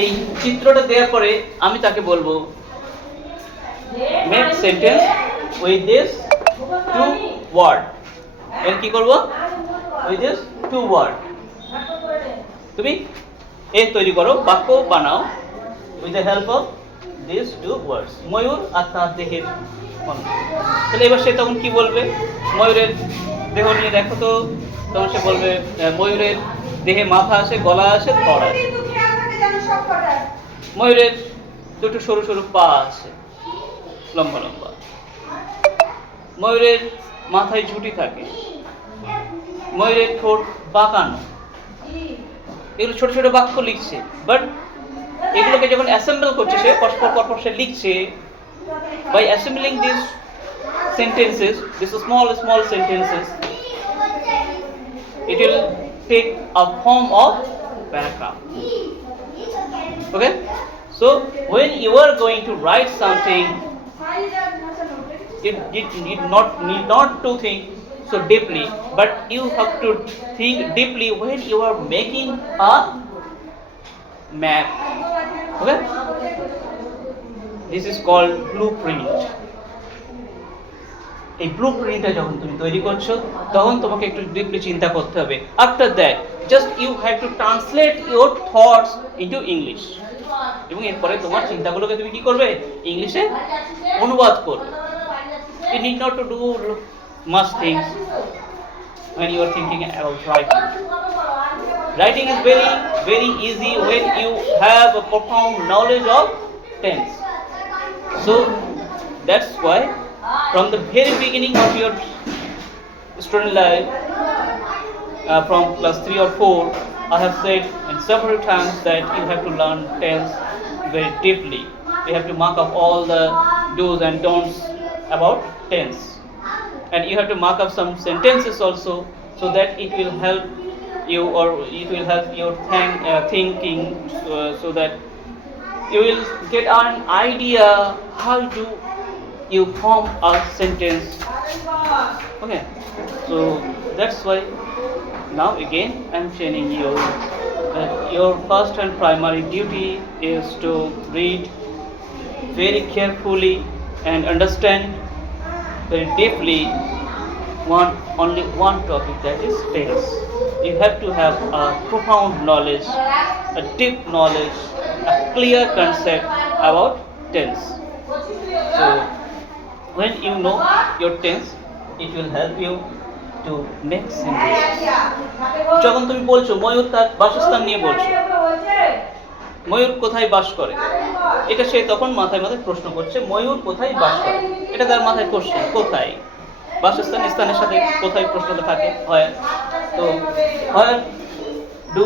এই চিত্রটা দেওয়ার পরে আমি তাকে বলবো make sentence with this two word. এর কি করব? উইথ দিস টু ওয়ার্ড তুমি তৈরি করো, বাক্য বানাও with the help of this two words. ময়ূর আর তার দেহের মন। তাহলে এবার সে তখন কি বলবে? ময়ূরের দেহ নিয়ে দেখো তো। তখন সে বলবে ময়ূরের দেহে মাথা আছে, গলা আছে, ধর আছে। ময়ূরের দুটো সরু সরু পা আছে, লম্বা লম্বা। ময়ূরের মাথায় ঝুঁটি থাকে। ময়ূরের ঠোঁট বাঁকানো। এগুলো ছোট ছোট বাক্য লিখছে, বাট এগুলোকে যখন অ্যাসেম্বল করছে, সে পরস্পর পরপর সে লিখছে। By assembling this sentences, these small sentences, it will take a form of paragraph. Okay, so when you are going to write something, you need not to think so deeply, but you have to think deeply when you are making a map. Okay, this is called blueprint. এই ব্লুপ্রিন্টটা যখন তুমি তৈরি করছো, তখন তোমাকে একটু ডিপলি চিন্তা করতে হবে। After that just you have to translate your thoughts into English. এবং এরপরে তোমার চিন্তাগুলোকে তুমি কি করবে? ইংলিশে অনুবাদ করবে। You need not to do much things when you are thinking about writing. Writing is very easy when you have a profound knowledge of tense. So that's why from the very beginning of your student life, from class 3 or 4, I have said in several times that you have to learn tense very deeply. You have to mark up all the do's and don'ts about tense, and you have to mark up some sentences also, so that it will help you, or it will help your thinking, so that you will get an idea how to you form a sentence. Okay, so that's why now again I'm telling you that your first and primary duty is to read very carefully and understand very deeply only one topic, that is tense. You have to have a profound knowledge, a deep knowledge, a clear concept about tense. So when you know your tense, it will help you to make sentences. যখন তুমি বলছো ময়ূর তার বাসস্থান নিয়ে বলছো, ময়ূর কোথায় বাস করে, এটা সে তখন মাথায় মাথায় প্রশ্ন করছে, ময়ূর কোথায় বাস করে। এটা তার মাথায় কোশ্চেন, কোথায় বাসস্থান, স্থানের সাথে কোথায় প্রশ্নটা থাকে হয়। তো where do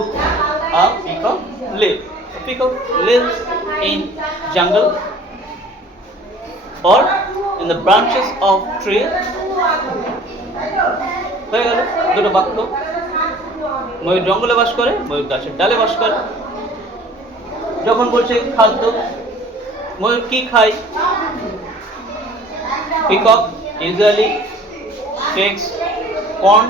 a peacock live? A peacock lives in jungle or in the branches of tree. হয়ে গেল দুটো বাক্য। ময়ূর জঙ্গলে বাস করে, ময়ূর গাছের ডালে বাস করে। যখন বলছে খাদ্য, ময়ূর কি খায়? Peacock usually takes corn